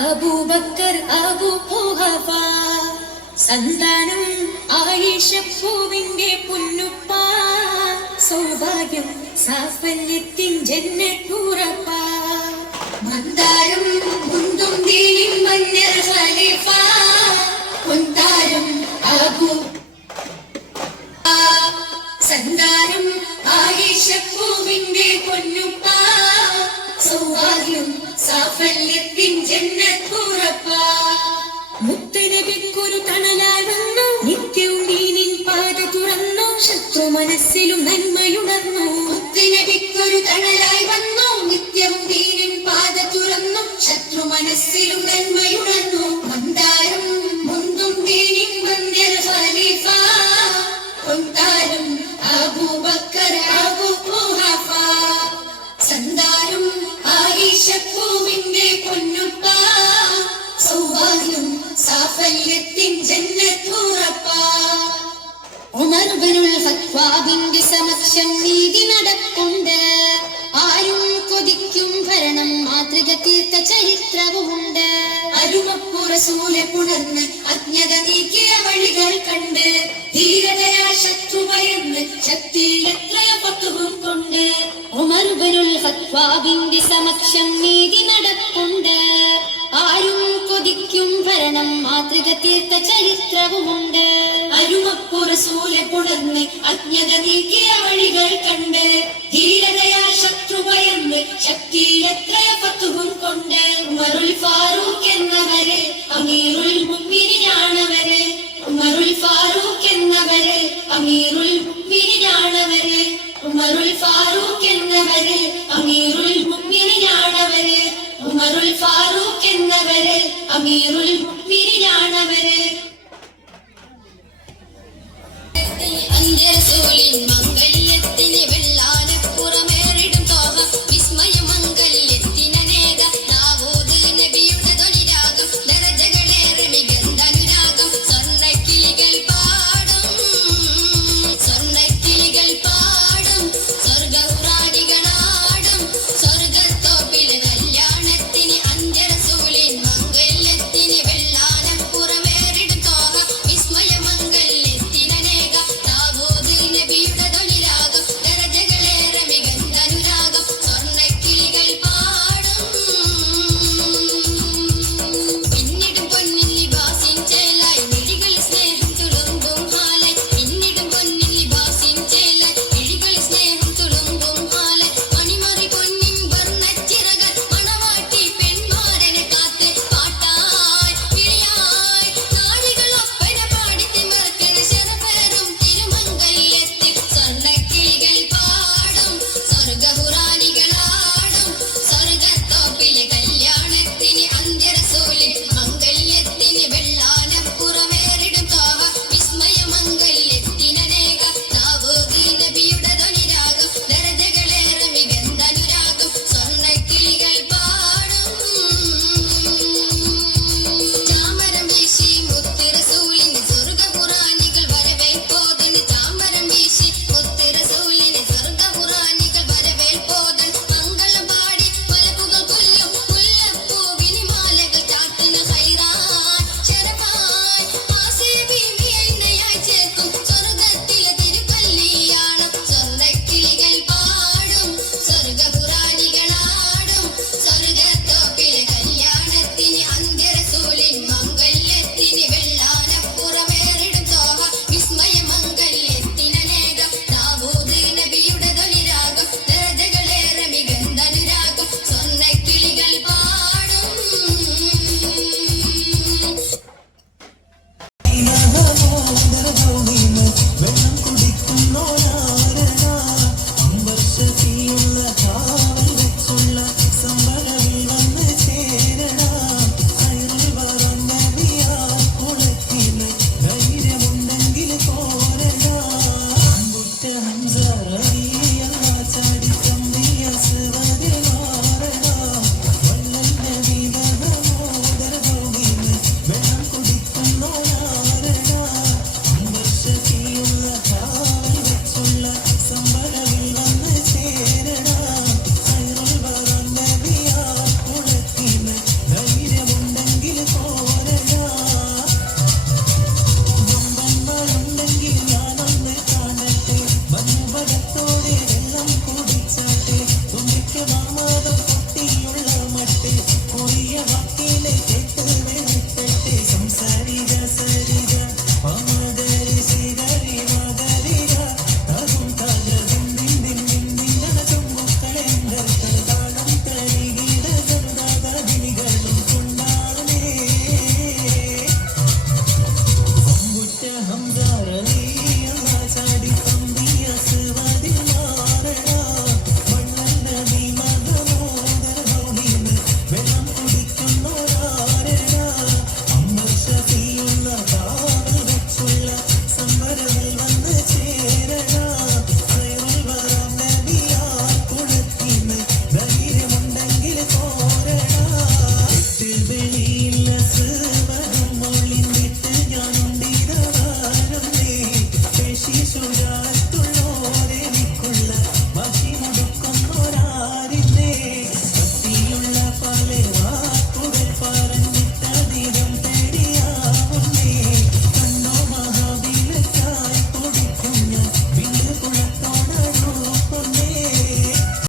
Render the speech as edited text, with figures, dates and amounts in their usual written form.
അബൂബക്കർ അബൂ ഖുഹഫ സന്താനം ആയിഷപ്പൂവിന്റെ പൊന്നുപ്പ സൗഭാഗ്യം സാഫല്യത്തിൻ ജന്നത്തുറപ്പ മന്ദാരം മുന്തും ദീനിൻ മന്നർ ഖലീഫ പൊന്താരം അബൂ സന്താനം ആയിഷപ്പൂവിന്റെ പൊന്നുപ്പ സൗഭാഗ്യം സാഫല്യത്തിൻ ജന്നത്തുറപ്പ മുത്തനബിക്കൊരു തണലായി വന്നു നിത്യവും ദീനിൻ പാത തുറന്നു ശത്രു മനസ്സിലും നന്മയുണർന്നു മുത്തനബിക്കൊരു തണലായി വന്നു നിത്യവും ദീനിൻ പാത തുറന്നു ശത്രു മനസ്സിലും നന്മയുണർന്നു മന്ദാരം മുന്തും ദീനിൻ മന്ദിർ ഖലീഫ പൊന്താരം അബൂബക്കർ അബൂ ഖുഹഫ സന്താനം ആയിഷപ്പൂവിന്റെ പൊന്നുപ്പ സൗഭാഗ്യം സാഫല്യത്തിൻ ജന്നത്തുറപ്പ ഉമർ ഇബ്നുൽ ഖത്താബിന്റെ സമക്ഷം നീതി നടപ്പുണ്ട് ആരും കൊതിക്കും ഭരണം മാതൃക തീർത്ത ചരിത്രവുമുണ്ട് അരുമപ്പു റസൂലെ പുണർന്ന് അജ്ഞത നീക്കിയ വഴികൾ കണ്ട് ധീരതയാ ശത്രു ഭയന്ന് ശക്തിയിൽ എത്രയ ഫത്ഹും കൊണ്ട് ഉമർ ഇബ്നുൽ ഖത്താബിന്റെ സമക്ഷം നീതി നടപ്പുണ്ട് ആരും കൊതിക്കും ഭരണം മാതൃക തീർത്ത ചരിത്രവുമുണ്ട് അരുമപ്പു റസൂലെ പുണർന്ന് അജ്ഞത നീക്കിയ വഴികൾ കണ്ട് ധീരതയാ ശത്രു ഭയന്ന് ശക്തിയിൽ എത്രയ ഫത്ഹും കൊണ്ട് ഉമറുൽ ഫാറൂഖ് എന്നവരെ അമീറുൽ മുഅ്മിനീനാണവരെ ഉമറുൽ ഫാറൂഖ് എന്നവരെ അമീറുൽ മുഅ്മിനീനാണവരെ ഉമറുൽ ഫാറൂഖ് എന്നവരെ അമീറുൽ മുഅ്മിനീനാണവരെ ഉമറുൽ ഫാറൂഖ് എന്നവരെ അമീറുൽ മുഅ്മിനീനാണവരെ